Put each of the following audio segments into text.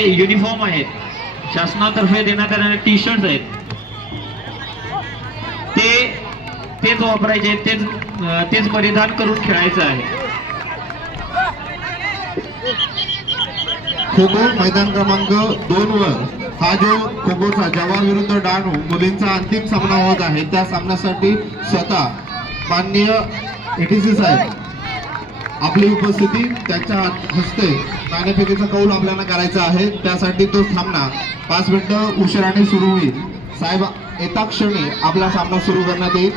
Uniform आहेत, शासनातर्फे देण्यात येणारे टी शर्ट आहेत, तेच वापरायचे आहेत, तेच परिधान करून खेळायचं आहे. खो खो मैदान क्रमांक 2 वर हा जो खो खोचा जवाहर विरुद्ध डहाणू मुलींचा अंतिम सामना होत आहे, त्या सामन्यासाठी स्वतः माननीय एटीसी साहेब आपली उपस्थिती त्यांच्या हस्ते नाणेफेकीचा कौल आपल्याला करायचा आहे. त्यासाठी तो सामना 5 मिनिटं उशिराने सुरू होईल. साहेब येता क्षणी आपला सामना सुरू करण्यात येईल.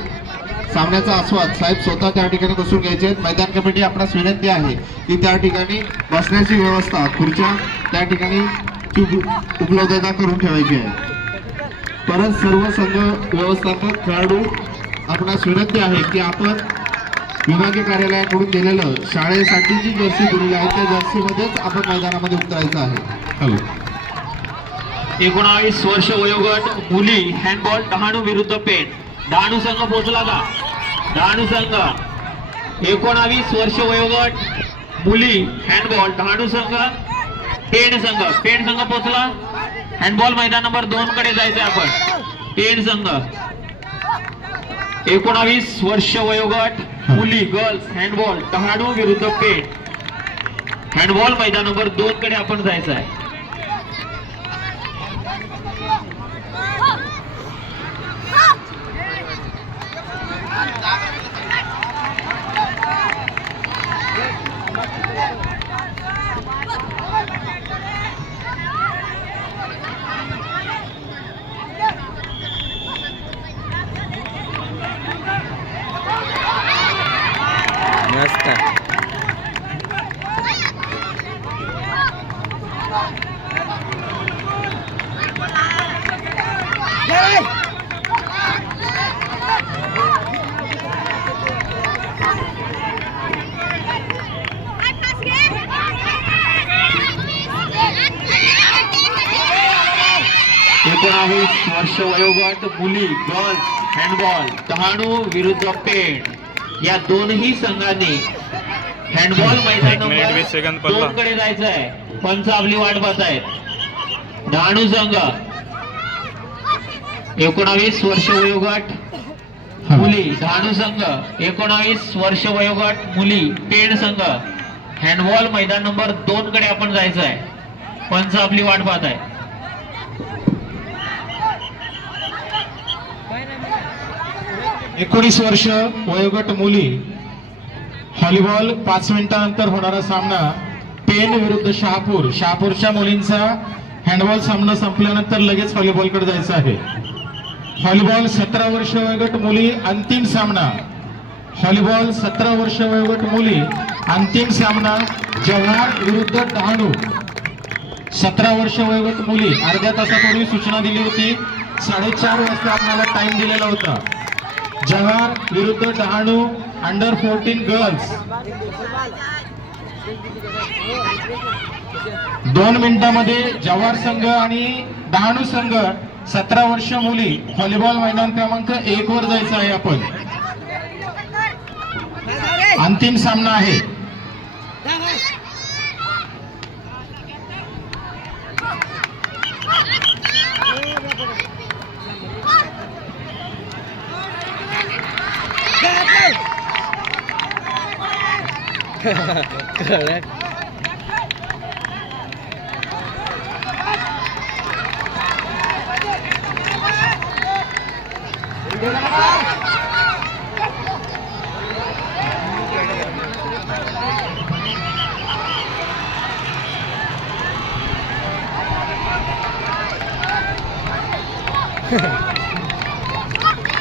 सामन्याचा आस्वाद साहेब स्वतः त्या ठिकाणी बसून घ्यायचे. मैदान कमिटी आपणास विनंती आहे की त्या ठिकाणी बसण्याची व्यवस्था, खुर्च्या त्या ठिकाणी उपलब्धता करून ठेवायची आहे. परत सर्व संघ व्यवस्थापक खेळाडू आपणास विनंती आहे की आपण विभागीय कार्यालयाकडून दिलेलं शाळेसाठीची जर्सी दिलेली आहे, त्या जर्सीमध्येच आपण मैदानामध्ये उतरायचं आहे. 19 वर्ष वयोगट मुली हँडबॉल डहाणू विरुद्ध पेण. डहाणू संघ पोहोचला का? डहाणू संघ 19 वर्ष वयोगट मुली हँडबॉल डहाणू संघ, पेण संघ पोहोचला. हँडबॉल मैदान नंबर 2 कडे जायचंय आपण. पेण संघ 19 वर्ष वयोगट मुली गर्ल्स हँडबॉल डहाणू विरुद्ध पेण. हँडबॉल मैदान नंबर 2 कडे आपण जायचं आहे. वर्ष वयोगट मुली गर्ल्स हँडबॉल डहाणू विरुद्ध पेण या दोनही संघांनी हँडबॉल मैदान नंबर 2 कडे जायचं आहे. पंच आपली वाट पाहत आहेत. डहाणू संघ 19 वर्ष वयोगट मुली, डहाणू संघ 19 वर्ष वयोगट मुली, पेण संघ हँडबॉल मैदान नंबर 2 कडे आपण जायचं आहे. पंच आपली वाट पाहत आहे. 19 वर्ष वयोगट मुली व्हॉलीबॉल 5 मिनिटांनंतर होणारा सामना पेण विरुद्ध शहापूर. शहापूरच्या मुलींचा हँडबॉल सामना संपल्यानंतर लगेच व्हॉलीबॉलकडे जायचं आहे. व्हॉलीबॉल 17 वर्ष वयोगट मुली अंतिम सामना. व्हॉलीबॉल 17 वर्ष वयोगट मुली अंतिम सामना जव्हार विरुद्ध डहाणू. 17 वर्ष वयोगट मुली अर्ध्या तासापूर्वी सूचना दिली होती. 4:30 वाजता आपल्याला टाइम दिलेला होता. जव्हार विरुद्ध डहाणू अंडर 14 गर्ल्स 2 मिनिटांमध्ये जव्हार संघ आणि डहाणू संघ 17 वर्ष मुली व्हॉलीबॉल मैदान क्रमांक 1 वर जायचं आहे. आपण अंतिम सामना आहे.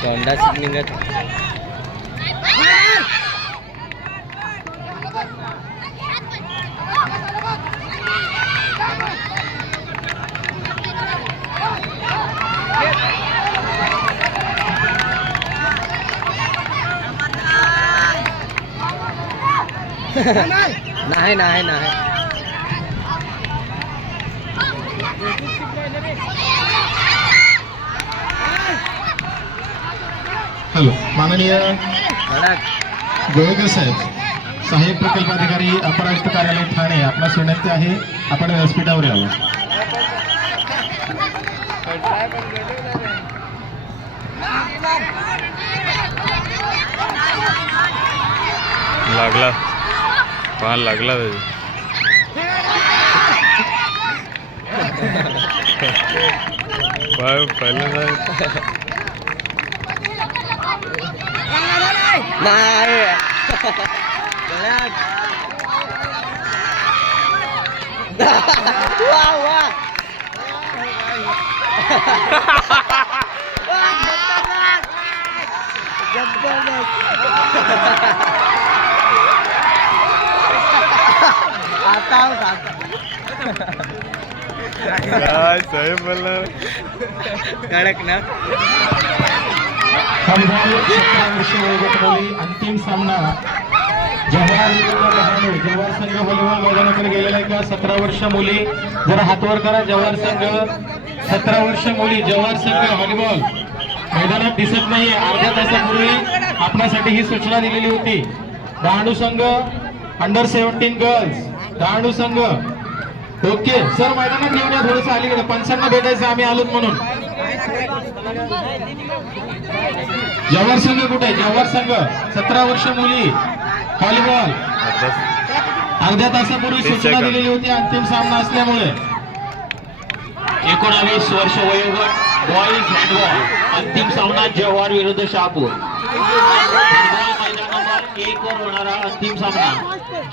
तोंडा शिकनिंगत नाही नाही नाही. हॅलो, माननीय गोळेकर साहेब, सहाय्यक प्रकल्प अधिकारी अपर आयुक्त कार्यालय ठाणे, आपणास विनंती आहे आपण व्यासपीठावर यावं. लागला पान लागला पहिल्यांदा नाही वा वा आता काय साहेब बोलला कडक ना हॉलीबॉल 17 वर्ष वयोगट मुली अंतिम सामना जवाहर विरुद्ध डहाणू. जवाहर संघ व्हॉलीबॉल मैदानाकडे गेलेला आहे का? 17 वर्ष मुली जरा हातवर करा. जवाहर संघ 17 वर्ष मुली जवाहर संघ व्हॉलीबॉल मैदानात दिसत नाहीये. अर्ध्या तासापूर्वी आपल्यासाठी ही सूचना दिलेली होती. डहाणू संघ अंडर 17 गर्ल्स डहाणू संघ. ओके सर मैदानात घेऊन या थोडंसं अलीकडे. पंचांना भेटायचं आम्ही आलोत म्हणून. जवाहर संघ कुठे? जवाहर संघ 17 वर्ष मुली व्हॉलीबॉल. अर्ध्या तासापूर्वी सूचना दिलेली होती अंतिम सामना असल्यामुळे. 19 वर्ष वयोगट बॉईज हँडबॉल अंतिम सामना जवाहर विरुद्ध शहापूर. हँडबॉल मैदान नंबर 1 वर होणारा अंतिम सामना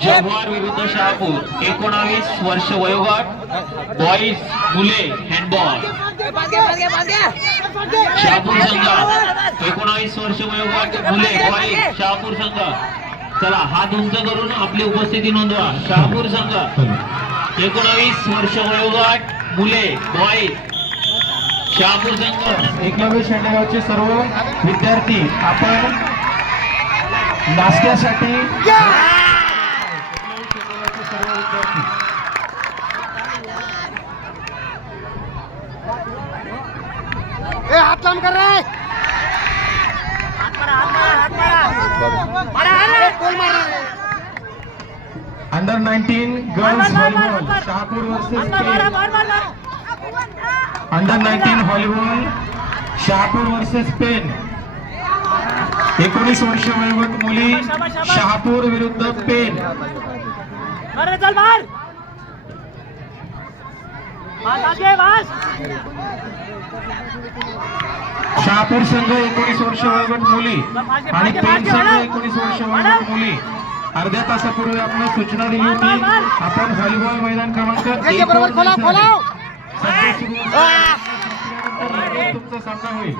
जवाहर विरुद्ध शहापूर. 19 वर्ष वयोगट बॉईज मुले हँडबॉल. शहापूर संघ 19 वर्ष वयोगट मुले बॉईज शहापूर संघ. चला हात उंच करून आपली उपस्थिती नोंदवा. शहापूर संघ 19 वर्ष वयोगट मुले बॉईज शहापूर संघ. एकलव्य शेंडेगावचे सर्व विद्यार्थी आपण नाश्त्यासाठी सर्व विद्यार्थी हाथ काम कर रहा है under 19 girls volleyball Shahapur versus under 19 volleyball Shahapur versus Pen. 19 वर्ष वयोगट मुली शहापूर विरुद्ध पेन. चल बाहर शहापूर संघ 19 वर्ष वयोगट मुली आणि पेन संघ 19 वर्ष वयोगट मुली. अर्ध्या तासापूर्वी आपण सूचना दिली होती आपण व्हॉलीबॉल मैदान क्रमांक 1 वर तुमचा सामना होईल.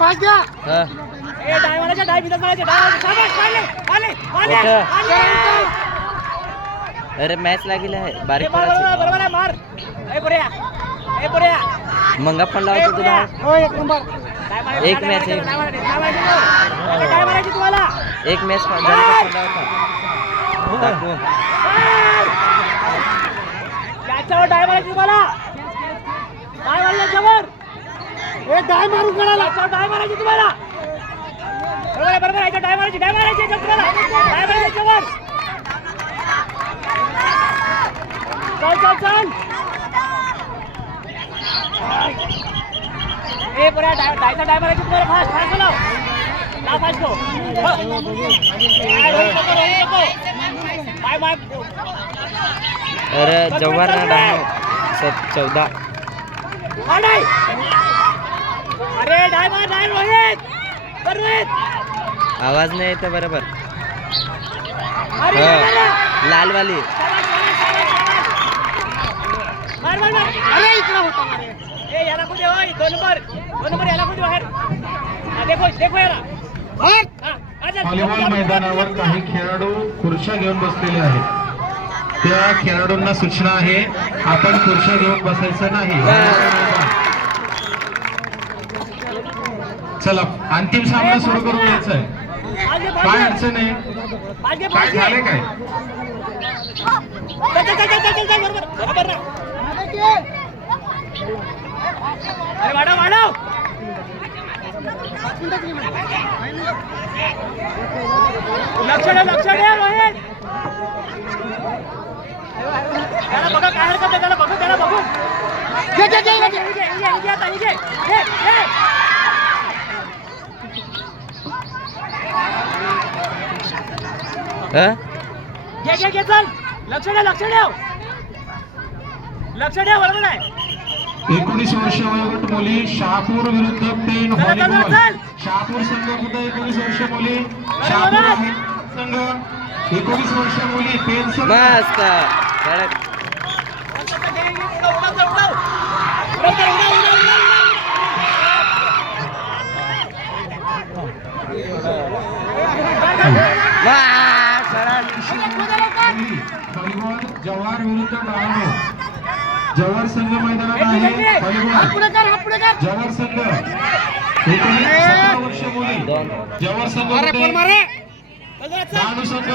फास गया ए डायवाला डाय बिदर मारायचे डाय. अरे मॅच लागेल आहे बारीक बरोबर आहे मार. ए बऱ्या मंगा पण लावतो तुला. हो एक नंबर एक मॅच आहे. डाय मारायची तुम्हाला एक मॅच त्याच्यावर डाय मारायची तुम्हाला. डाय मारल्याच्यावर एक डाय मारून काढायला डाय मारायची तुम्हाला. बरोबर आहे डाय मारायची तुम्हाला. डाय मारायच्यावर चल ए बऱ्या डायचा डाय मारायची तुम्हाला. फास्ट बोलाव ना फास्ट गो अरे जवाहर ना डाय 14 अरे डाय मार डाय रोहित आवाज नाही येते बरोबर. लाल वाली अरे इकडे होता ए याला कुठे होय 2 नंबर याला कुठे बाहेर देखो याला. व्हॉलीबॉल मैदानावर काही खेळाडू खुर्च्या घेऊन बसलेले आहेत. त्या खेळाडूंना सूचना आहे आपण खुर्च्या घेऊन बसायचं नाही. चला अंतिम सामना सुरू करून द्यायचा आहे. काय अडचण आहे? काय झाले काय? अरे वाढव लक्ष दे रोहित. त्याला बघा काय हरकत आहे, त्याला बघू, त्याला बघू. घे, घे, घे, घे, घे, घे, घे, आता, घे, घे, घे, घे. घे, घे, घे, चल. लक्ष ठेव, लक्ष ठेव. लक्ष ठेव, बरोबर आहे. 19 वर्ष वयोगट मुली शहापूर विरुद्ध पेन चला, चला, व्हॉलीबॉल. चल. शहापूर संघ कुठे 19 वर्ष मुली शहापूर आहे संघ. 19 वर्ष मुली पेन संघ. व्हॉलीबॉल जवाहर विरुद्ध डहाणू. जवाहर संघ मैदानात आहे. व्हॉलीबॉल जवाहर संघ 17 वर्ष मुली. जवाहर संघ कुठे? डहाणू संघ.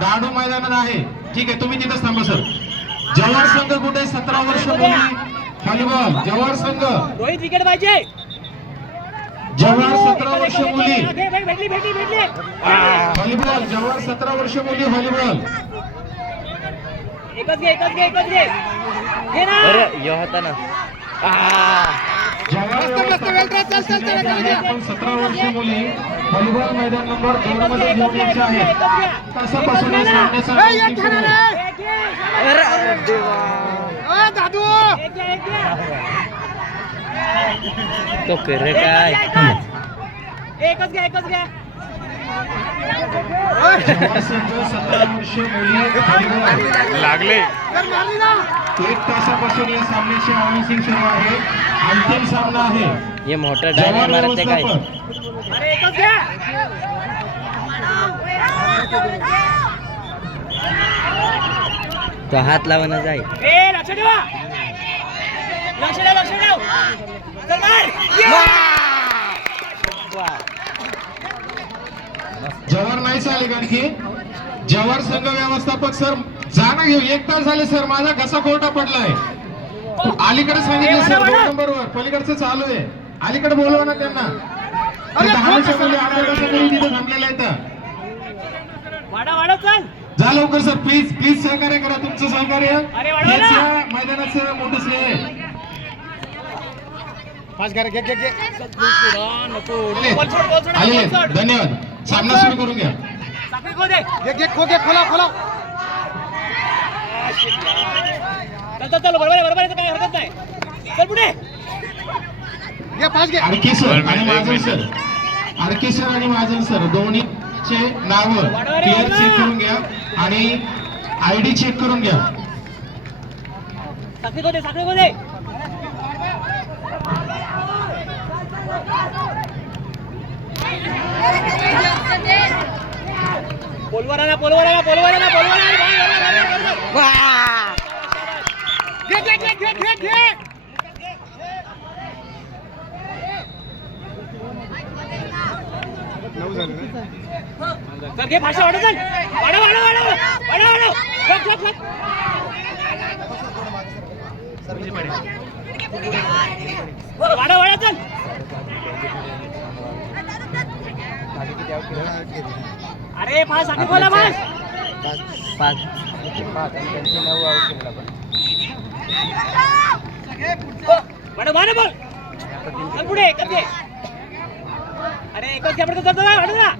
डहाणू मैदानात आहे. ठीक आहे, तुम्ही तिथेच थांबा सर. जवाहर संघ कुठे? 17 वर्ष मुली व्हॉलीबॉल. जवाहर संघ. रोहित विकेट पाहिजे. जवाहर 17 वर्ष मुली भेटली भेटली भेटली. व्हॉलीबॉल. जवाहर 17 वर्ष मुली व्हॉलीबॉल. एकच घे, एकच घे, एकच घे. घे ना. जवाहर 17 वर्ष मुली व्हॉलीबॉल मैदान नंबर 2 मध्ये घेऊन यायचे आहे. तासापासून या सामन्याचा अंतिम सुरू आहे. एक घे. दादू एक घे, एक घे. एकच घे, एकच घे. जवाहर संघ 17 वर्ष मुली व्हॉलीबॉल. लागले. 1 तासापासून या सामन्याची अनाउन्सिंग सुरू आहे. अंतिम सामना आहे. जवाहर व्यवस्थापन. अरे एकच घे. तो हात लावणं जाईल. ए लक्ष ठेवा. लक्ष ठेव, लक्ष ठेव. चल मार. जवाहर नाही चालेल कारण की जवाहर संघ व्यवस्थापक सर जाणं घेऊ. 1 तास झाले सर. माझा घसा कोरडा पडलाय. अलीकडे सांगितलं सर 2 नंबरवर. पलीकडचं चालू आहे. अलीकडे बोलवा ना त्यांना. डहाणूच्या मुली अर्ध्या तासापूर्वी तिथे थांबलेल्या आहेत. वाडा वाडा चल. जा लवकर सर. प्लीज प्लीज सहकार्य करा. तुमचं सहकार्य अरे वाढवा हेच ना. या मैदानाचं मोठं श्रेय आहे. नको. आले. बॉल सोड, बॉल सोड, आले. बॉल सोड. धन्यवाद. सामना सुरू करून घ्या. साखळी खो दे. खोला खोला. चल चल चल, बरोबर आहे, बरोबर आहे, काही हरकत नाही. चल पुढे. आरके सर आणि महाजन सर. आरके सर आणि महाजन सर दोन्हीचे नाव क्लिअर चेक करून घ्या आणि आयडी चेक करून घ्या. साखळी खो दे, साखळी खो दे. पोलवर आला, पोलवर आला, पोलवर आला, पोलवर आला. घे, घे, घे, घे, घे, घे. चल घे, फाशा वाढव, चल. वाढव, वाढव, वाढव, वाढव, वाढव. Flock, flock, flock. वाढव, वाढव, चल. अरे फास आधी बोला फास. वाढव, वाढव, बोल. चल पुढे, एकच घे. अरे एकच घे, पडतो, चल, चल, वाढव ना.